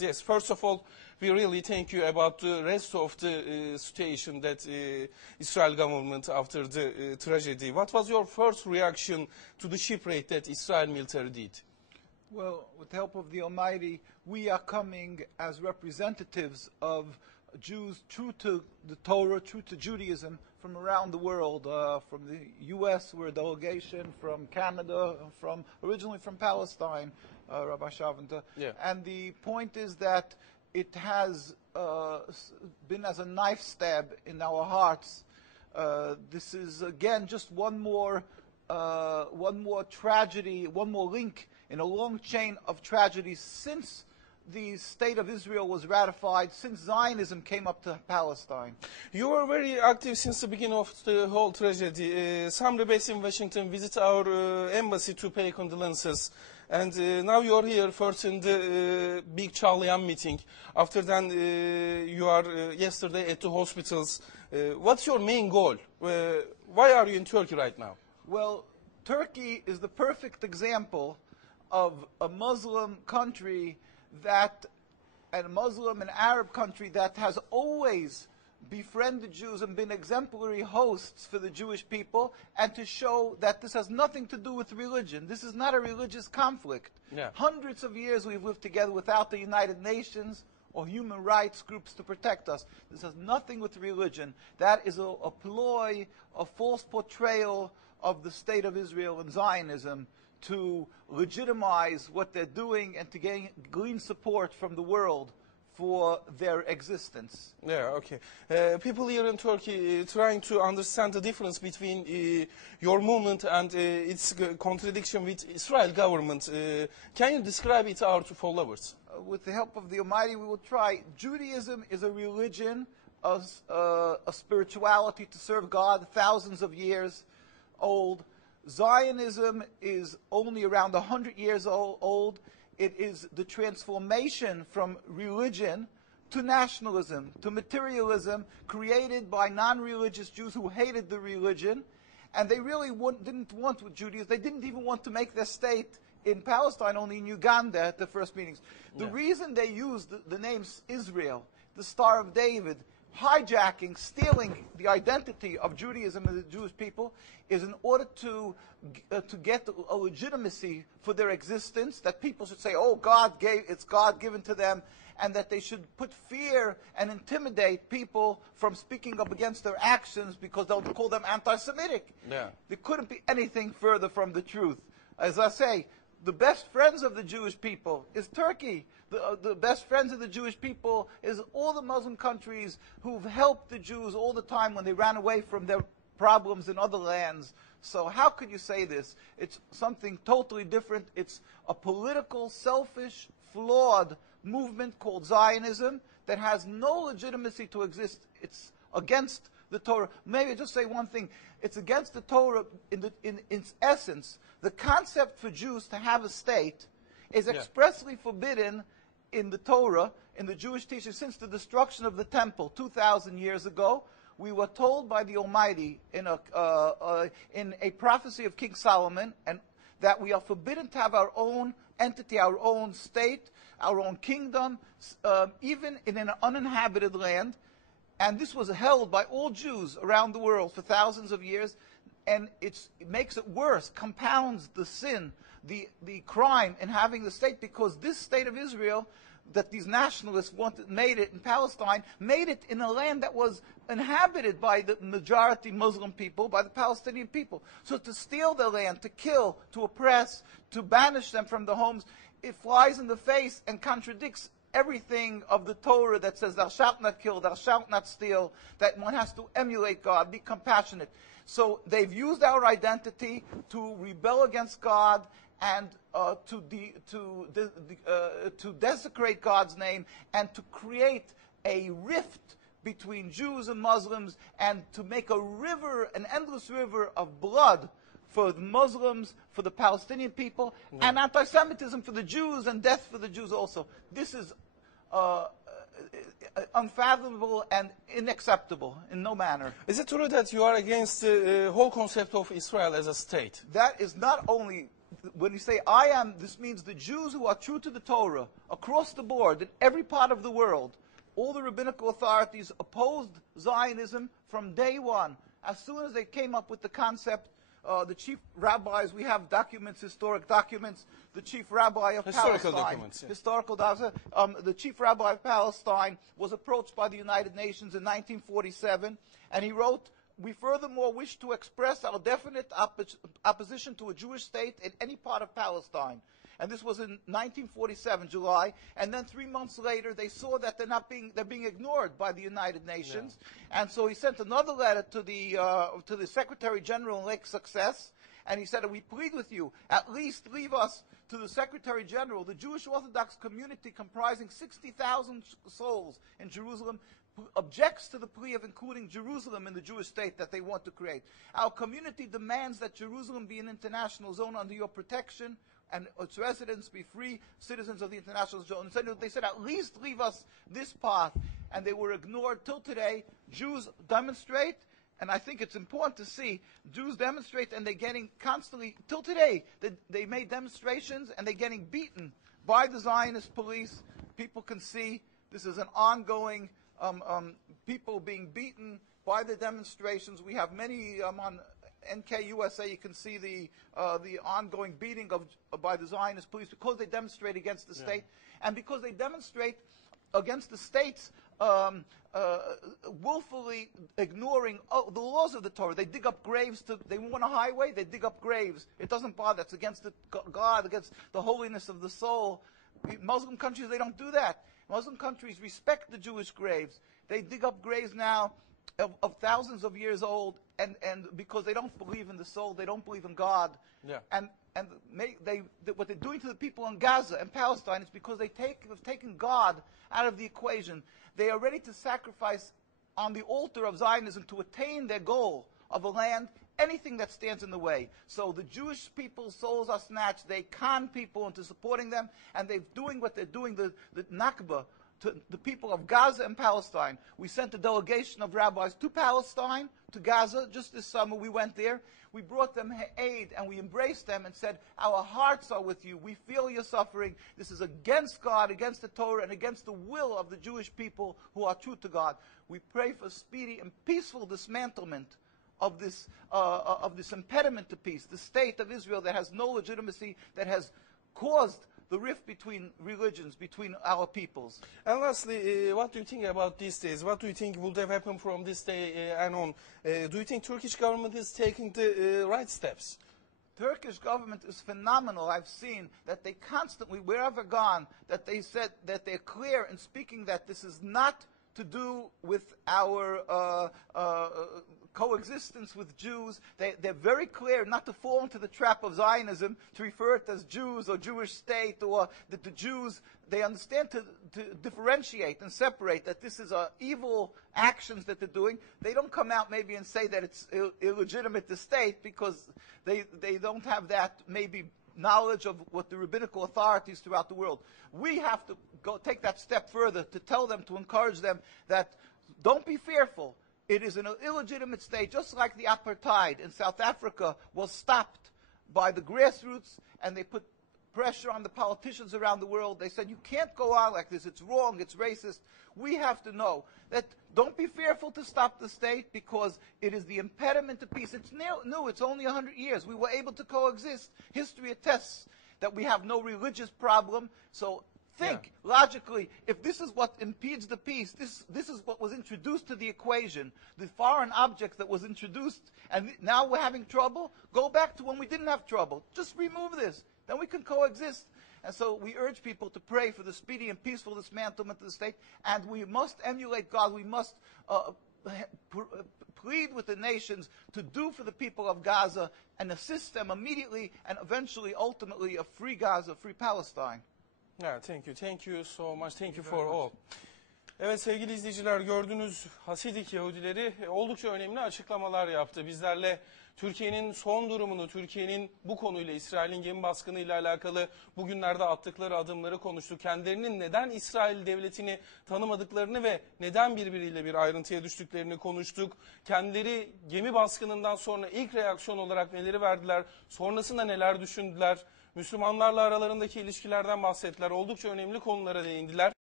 Yes, first of all, we really thank you about the rest of the situation that Israel government after the tragedy. What was your first reaction to the shipwreck that Israel military did? Well, with the help of the Almighty, we are coming as representatives of Jews true to the Torah, true to Judaism, from around the world. From the U.S., we're a delegation, from Canada, originally from Palestine, Rabbi Shavanta. Yeah. And the point is that it has been as a knife stab in our hearts. This is, again, just one more tragedy, one more link in a long chain of tragedies since the State of Israel was ratified, since Zionism came up to Palestine. You were very active since the beginning of the whole tragedy. Some rabbis in Washington visit our embassy to pay condolences. And now you're here first in the big Charlian meeting. After then, you are yesterday at the hospitals. What's your main goal? Why are you in Turkey right now? Well, Turkey is the perfect example of a Muslim country and a Muslim and Arab country that has always befriended Jews and been exemplary hosts for the Jewish people, and to show that this has nothing to do with religion. This is not a religious conflict. Yeah. Hundreds of years we've lived together without the United Nations or human rights groups to protect us. This has nothing with religion. That is a ploy, a false portrayal of the State of Israel and Zionism to legitimize what they're doing and to glean support from the world for their existence. Yeah, okay. People here in Turkey trying to understand the difference between your movement and its contradiction with Israel government. Can you describe it to our followers? With the help of the Almighty, we will try. Judaism is a religion, a spirituality to serve God, thousands of years old. Zionism is only around 100 years old. It is the transformation from religion to nationalism, to materialism, created by non-religious Jews who hated the religion. And they really didn't want with Judaism. They didn't even want to make their state in Palestine, only in Uganda at the first meetings. The reason they used the name Israel, the Star of David, hijacking, stealing the identity of Judaism and the Jewish people, is in order to get a legitimacy for their existence, that people should say, oh, it's God given to them, and that they should put fear and intimidate people from speaking up against their actions because they'll call them anti-Semitic. Yeah. There couldn't be anything further from the truth. As I say, the best friends of the Jewish people is Turkey. The best friends of the Jewish people is all the Muslim countries who've helped the Jews all the time when they ran away from their problems in other lands. So how could you say this? It's something totally different. It's a political, selfish, flawed movement called Zionism that has no legitimacy to exist. It's against the Torah. Maybe just say one thing. It's against the Torah in its essence. The concept for Jews to have a state is expressly forbidden in the Torah, in the Jewish teaching, since the destruction of the temple 2,000 years ago. We were told by the Almighty in a prophecy of King Solomon, and that we are forbidden to have our own entity, our own state, our own kingdom, even in an uninhabited land. And this was held by all Jews around the world for thousands of years. And it makes it worse, compounds the sin, the crime in having the state, because this State of Israel that these nationalists made it in Palestine, made it in a land that was inhabited by the majority Muslim people, by the Palestinian people. So to steal their land, to kill, to oppress, to banish them from the homes, it flies in the face and contradicts everything of the Torah that says thou shalt not kill, thou shalt not steal, that one has to emulate God, be compassionate. So they've used our identity to rebel against God and to desecrate God's name, and to create a rift between Jews and Muslims, and to make a river, an endless river of blood for the Muslims, for the Palestinian people, and anti-Semitism for the Jews, and death for the Jews also. This is unfathomable and unacceptable in no manner. Is it true that you are against the whole concept of Israel as a state? That is not only when you say I am, this means the Jews who are true to the Torah, across the board, in every part of the world, all the rabbinical authorities opposed Zionism from day one. As soon as they came up with the concept, the chief rabbis, we have documents, historic documents, the chief rabbi of Historical Palestine, documents, yeah. historical documents, the chief rabbi of Palestine was approached by the United Nations in 1947, and he wrote, "We furthermore wish to express our definite opposition to a Jewish state in any part of Palestine." And this was in 1947, July. And then 3 months later, they saw that they're being ignored by the United Nations. Yeah. And so he sent another letter to the Secretary General in Lake Success, and he said, "We plead with you, at least leave us to the Secretary General. The Jewish Orthodox community, comprising 60,000 souls in Jerusalem, objects to the plea of including Jerusalem in the Jewish state that they want to create. Our community demands that Jerusalem be an international zone under your protection, and its residents be free citizens of the international zone." And so they said, at least leave us this path. And they were ignored till today. Jews demonstrate, and I think it's important to see, Jews demonstrate, and they're getting constantly, till today, they made demonstrations, and they're getting beaten by the Zionist police. People can see this is an ongoing, people being beaten by the demonstrations. We have many on NKUSA, you can see the ongoing beating by the Zionist police because they demonstrate against the state, and because they demonstrate against the states willfully ignoring the laws of the Torah. They dig up graves. They want a highway, they dig up graves. It doesn't bother. It's against God, against the holiness of the soul. Muslim countries, they don't do that. Muslim countries respect the Jewish graves. They dig up graves now of thousands of years old, and because they don't believe in the soul, they don't believe in God. Yeah. And what they're doing to the people in Gaza and Palestine is because they've taken God out of the equation. They are ready to sacrifice on the altar of Zionism to attain their goal of a land, anything that stands in the way. So the Jewish people's souls are snatched. They con people into supporting them, and they're doing what they're doing, the Nakba, to the people of Gaza and Palestine. We sent a delegation of rabbis to Palestine, to Gaza, just this summer. We went there. We brought them aid, and we embraced them and said, our hearts are with you. We feel your suffering. This is against God, against the Torah, and against the will of the Jewish people who are true to God. We pray for speedy and peaceful dismantlement of this impediment to peace, the state of Israel that has no legitimacy, that has caused the rift between religions, between our peoples. And lastly, what do you think about these days? What do you think would have happened from this day and on? Do you think Turkish government is taking the right steps? Turkish government is phenomenal. I've seen that they constantly, wherever gone, that they said that they're clear in speaking that this is not to do with our coexistence with Jews. They're very clear not to fall into the trap of Zionism, to refer it as Jews or Jewish state, or that the Jews, they understand to differentiate and separate that this is evil actions that they're doing. They don't come out maybe and say that it's illegitimate to state, because they don't have that maybe knowledge of what the rabbinical authorities throughout the world. We have to go take that step further to tell them, to encourage them that don't be fearful. It is an illegitimate state, just like the apartheid in South Africa was stopped by the grassroots, and they put pressure on the politicians around the world. They said, you can't go on like this. It's wrong. It's racist. We have to know that don't be fearful to stop the state, because it is the impediment to peace. It's new. It's only 100 years. We were able to coexist. History attests that we have no religious problem. So think logically, if this is what impedes the peace, this is what was introduced to the equation, the foreign object that was introduced, and now we're having trouble, go back to when we didn't have trouble. Just remove this. Then we can coexist. And so we urge people to pray for the speedy and peaceful dismantlement of the state, and we must emulate God. We must plead with the nations to do for the people of Gaza and assist them immediately and eventually, ultimately, a free Gaza, free Palestine. Yeah, thank you. Thank you so much. Thank you for all. Evet sevgili izleyiciler, gördüğünüz Hasidik Yahudileri oldukça önemli açıklamalar yaptı. Bizlerle Türkiye'nin son durumunu, Türkiye'nin bu konuyla, İsrail'in gemi baskını ile alakalı bugünlerde attıkları adımları konuştu. Kendilerinin neden İsrail devletini tanımadıklarını ve neden birbiriyle bir ayrıntıya düştüklerini konuştuk. Kendileri gemi baskınından sonra ilk reaksiyon olarak neleri verdiler, sonrasında neler düşündüler, Müslümanlarla aralarındaki ilişkilerden bahsettiler. Oldukça önemli konulara değindiler.